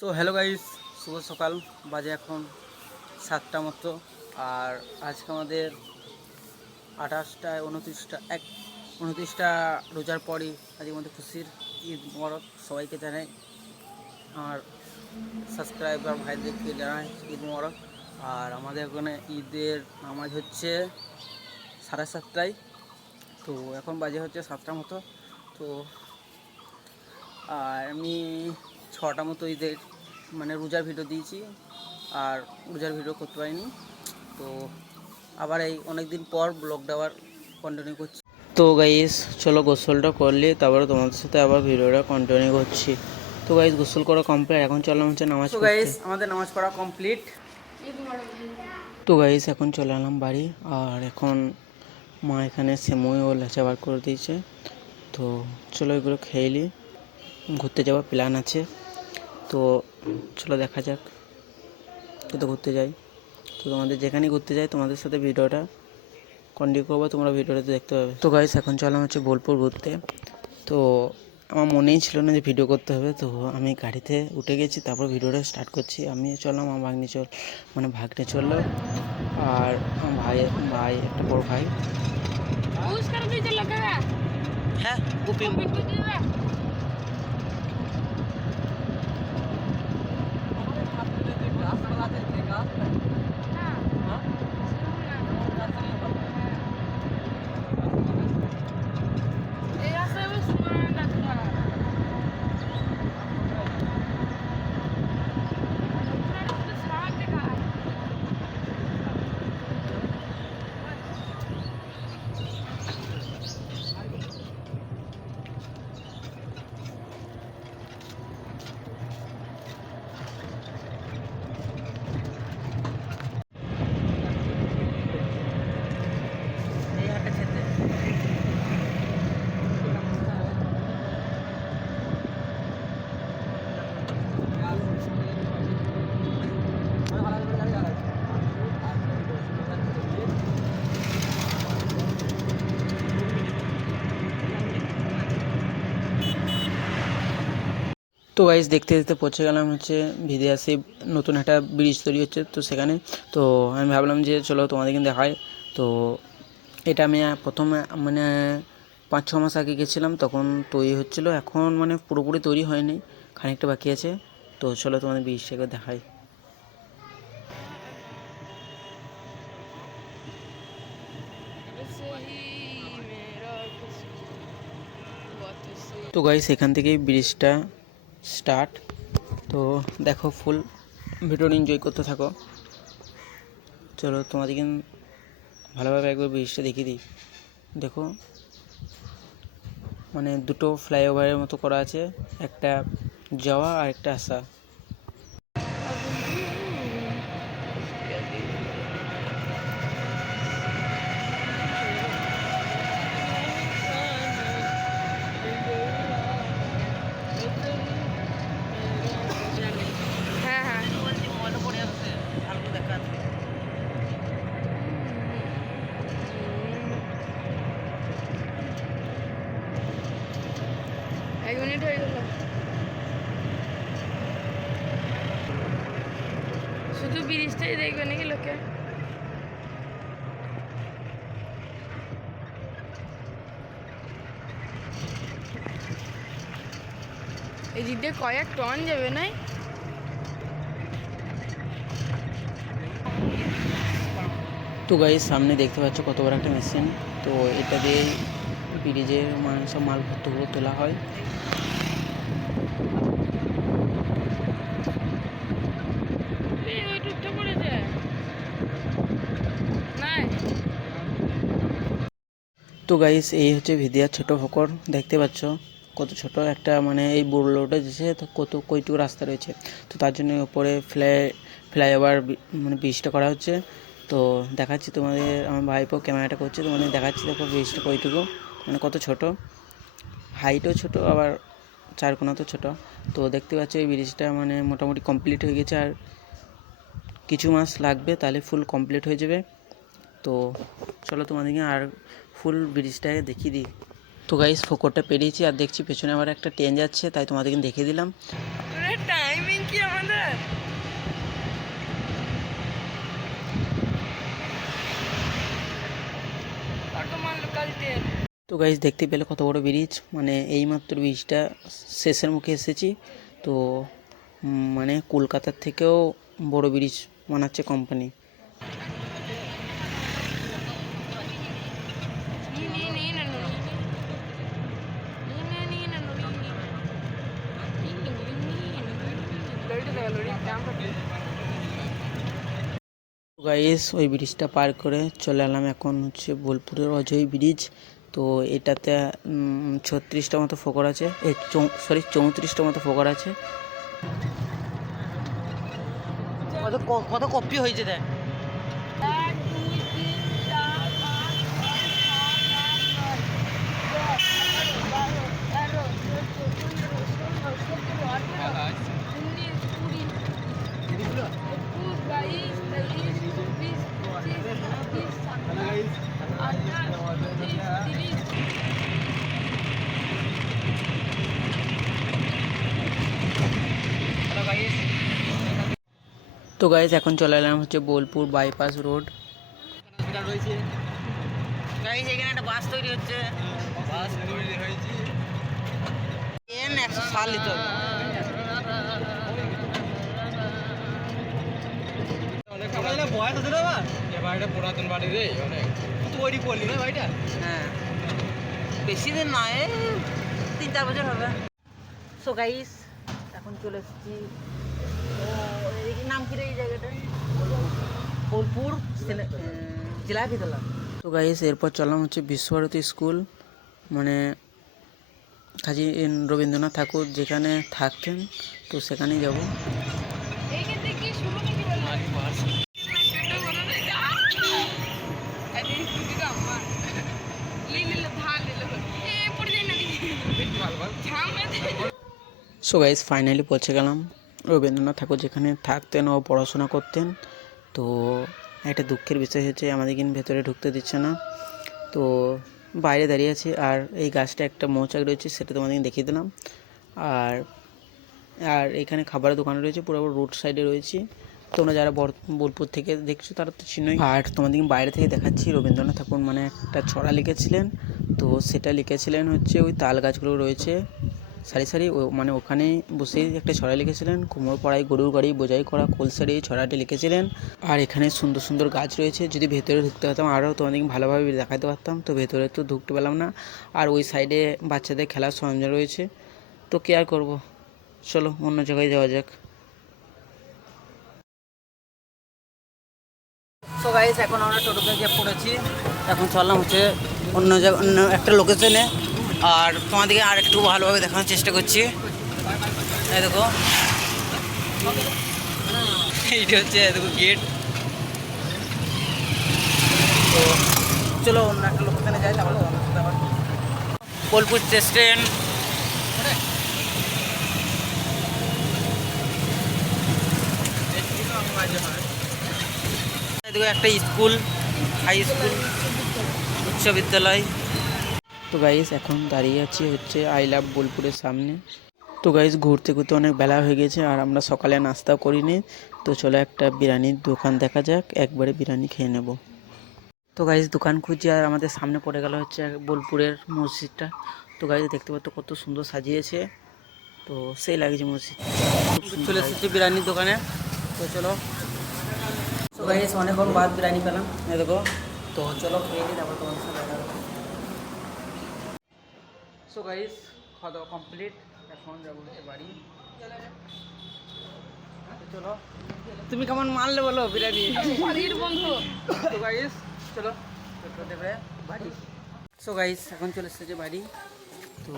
So hello guys, শুভ সকাল। বাজে এখন 7টা মতো। আর আজকে আমাদের 29টা রোজার পরই আজকে আমাদের খুশির ঈদ মোবারক সবাইকে জানাই। আর সাবস্ক্রাইবার ভাইদেরকে জানাই ঈদ মোবারক। আর আমাদের ওখানে ঈদের নামাজ হচ্ছে 7:30টায়। তো এখন বাজে হচ্ছে 7টা মতো। তো আর আমি 6টা মতো ঈদের রোজার ভিডিও দিয়েছি, আর রোজার ভিডিও করতে পারিনি। তো আবার এই অনেক দিন পর ব্লগটা আবার কন্টিনিউ করছি। তো গাইস চলো গোসলটা করলে তারপরে তোমাদের সাথে আবার ভিডিওটা কন্টিনিউ করছি। তো গাইস গোসল করা কমপ্লিট, এখন চললাম হচ্ছে নামাজ পড়তে। গাইস আমাদের নামাজ পড়া কমপ্লিট। তো গাইস এখন চলে এলাম বাড়ি। আর এখন মা এখানে সেমই ও লেচা বার করে দিয়েছে। তো চলো এগুলো খেয়ে নিই, ঘুরতে যাওয়ার প্ল্যান আছে। তো চলো দেখা যাক কত ঘুরতে যাই। তো তোমাদের যেখানেই ঘুরতে যাই তোমাদের সাথে ভিডিওটা কন্টিনিউ করবো, তোমরা ভিডিওটাতে দেখতে পাবে। তো গাইস এখন চললাম হচ্ছে বোলপুর ঘুরতে। তো আমার মনেই ছিল না যে ভিডিও করতে হবে, তো আমি গাড়িতে উঠে গেছি, তারপর ভিডিওটা স্টার্ট করছি। আমি চললাম, আমার ভাগ্নে চললো, আর আমার ভাই একটা বড় ভাই। হ্যাঁ তো গাইস দেখতে দেখতে পৌঁছে গেলাম হচ্ছে ভিদিয়াসি, নতুন একটা ব্রিজ তৈরি হচ্ছে তো সেখানে। তো আমি ভাবলাম যে চলো তোমাদেরকে দেখাই। তো এটা আমি প্রথমে 5-6 মাস আগে গেছিলাম, তখন তৈরি হচ্ছিলো, এখন পুরোপুরি তৈরি হয়নি, খানিকটা বাকি আছে। তো চলো তোমাদের ব্রিজটাকে দেখাই। তো গাইস এখান থেকেই ব্রিজটা স্টার্ট। তো দেখো, ফুল ভিডিও এনজয় করতে থাকো। চলো তোমাদেরকে ভালোভাবে একবার ব্রিজটা দেখিয়ে দিই। দেখো দুটো ফ্লাইওভারের মতো করা আছে, একটা যাওয়া আর একটা আসা। এক মিনিট হয়ে গেল, শুধু ব্রিজটাই দেখবে নাকি লোকে? এই দিক দিয়ে কয়েক টন যাবে নাই? তো গাইস সামনে দেখতে পাচ্ছ কত বড় একটা মেশিন। তো এটা দিয়ে ব্রিজের সব মালপত্রগুলো তোলা হয়। তো গাইস এই হচ্ছে ভিদিয়ার ছোট পুকুর, দেখতে পাচ্ছ কত ছোট একটা, এই বুড়ো রোডে যেছে তো কত কইটুকু রাস্তা রয়েছে। তো তার জন্য উপরে ফ্লাইওভার ব্রিজটা করা হচ্ছে। তো দেখাচ্ছি তোমাদের, আমার ভাইপো ক্যামেরাটা করছে, তোমাদের দেখাচ্ছি। দেখো ব্রিজটা কইটুকু, কত ছোট, হাইটও ছোট, আবার চারকোনা তো ছোট। তো দেখতে পাচ্ছ এই ব্রিজটা মোটামুটি কমপ্লিট হয়ে গেছে, আর কিছু মাস লাগবে তাহলে ফুল কমপ্লিট হয়ে যাবে। তো চলো তোমাদেরকে আর ফুল ব্রিজটাকে দেখিয়ে দিই। তো গাইস পুকুরটা পেরিয়েছি, আর দেখছি পেছনে আবার একটা ট্রেন যাচ্ছে, তাই তোমাদেরকে দেখিয়ে দিলাম। টাইমিং কি তো গাইস দেখতে পেলে কত বড় ব্রিজ, মানে এইমাত্র ব্রিজটা শেষের মুখে এসেছি। তো মানে কলকাতার থেকেও বড় ব্রিজ বানাচ্ছে কোম্পানি। গাইস ওই ব্রিজটা পার করে চলে এলাম এখন হচ্ছে বোলপুরের অজয় ব্রিজ। তো এটাতে 36টা মতো ফোকর আছে, 34টা মতো ফোকর আছে। কত কপি হয়েছে দেখ। তো গাইস এখন চলে এলাম হচ্ছে বোলপুর বাইপাস রোড। গাইস এখানে একটা বাস তৈরি হচ্ছে, বাস তৈরি হয়েছে 100 সাল নিতে হবে। পুরাতন বাড়ি রে, অনেক তৈরি করলি না ভাইটা। হ্যাঁ বেশি দিন নয়, 3-4 বছর হবে। সো গাইস এখন চলে এসেছি, নাম কি রে এই জায়গাটা, বোলপুর জেলা বিদ্যালয়। তো গাইস এরপর চললাম হচ্ছে বিশ্বভারতী স্কুল, মানে কাজী রবীন্দ্রনাথ ঠাকুর যেখানে থাকতেন, তো সেখানেই যাব। সো গাইস ফাইনালি পৌঁছে গেলাম রবীন্দ্রনাথ ঠাকুর যেখানে থাকতেন ও পড়াশোনা করতেন। তো একটা দুঃখের বিষয় হচ্ছে আমাদের কিন্তু ভেতরে ঢুকতে দিচ্ছে না, তো বাইরে দাঁড়িয়ে আছি। আর এই গাছটা একটা মৌচাক রয়েছে, সেটা তোমাদের দেখিয়ে দিলাম। আর আর এখানে খাবারের দোকান রয়েছে, পুরো রোড সাইডে রয়েছে। তোমরা যারা বোলপুর থেকে দেখছো তারা তো চিনোই। আর তোমাদের বাইরে থেকে দেখাচ্ছি, রবীন্দ্রনাথ ঠাকুর মানে একটা ছড়া লিখেছিলেন। তো সেটা লিখেছিলেন হচ্ছে ওই তাল গাছগুলো রয়েছে সারি সারি, মানে ওখানেই বসেই একটা ছড়া লিখেছিলেন। কুমোর পাড়ায় গরুর গাড়ি বোঝাই করা কোলসারি, এই ছড়াটি লিখেছিলেন। আর এখানে সুন্দর সুন্দর গাছ রয়েছে, যদি ভেতরে ঢুকতে পারতাম আরও তোমাদেরকে ভালোভাবে দেখাতে পারতাম। তো ভেতরে তো ঢুকতে পেলাম না। আর ওই সাইডে বাচ্চাদের খেলার সরঞ্জাম রয়েছে, তো কি আর করবো, চলো অন্য জায়গায় যাওয়া যাক। তো গাইস এখন আমরা টোটোতে গিয়ে পড়েছি, এখন চললাম হচ্ছে অন্য জায়গা, অন্য একটা লোকেশনে। আর তোমাদেরকে আর একটু ভালোভাবে দেখানোর চেষ্টা করছি। এই দেখো, এইটা হচ্ছে দেখো গেট। তো চলো অন্য একটা লোকেশনে যাই, তারপরে বোলপুর স্টেশন। দেখো একটা স্কুল, হাই স্কুল, উচ্চ বিদ্যালয়। তো গাইস এখন দাঁড়িয়ে আছি হচ্ছে আই লাভ বোলপুরের সামনে। তো গাইস ঘুরতে ঘুরতে অনেক বেলা হয়ে গেছে, আর আমরা সকালে নাস্তাও করিনি। তো চলো একটা বিরিয়ানির দোকান দেখা যাক, একবারে বিরিয়ানি খেয়ে নেব। তো গাইস দোকান খুঁজছি, আর আমাদের সামনে পড়ে গেল হচ্ছে বোলপুরের মসজিদটা। তো গাইস দেখতে পাচ্ছ কত সুন্দর সাজিয়েছে, তো সেই লাগছে মসজিদ। চলে এসেছি বিরিয়ানির দোকানে, তো চলো। তো গাইস অনেকক্ষণ বাদ বিরিয়ানি পেলাম, এই দেখো। তো চলো খেয়ে নিই, তারপর তোমাদের সাথে দেখা হবে। সো গাইস খাওয়া দাওয়া কমপ্লিট, এখন যাবো হচ্ছে বাড়ি। চলো, তুমি কেমন মানলে বলো বিরিয়ানি বন্ধু। তো গাইস চলো দেবে বাড়ি। সো গাইস এখন চলে এসেছে বাড়ি। তো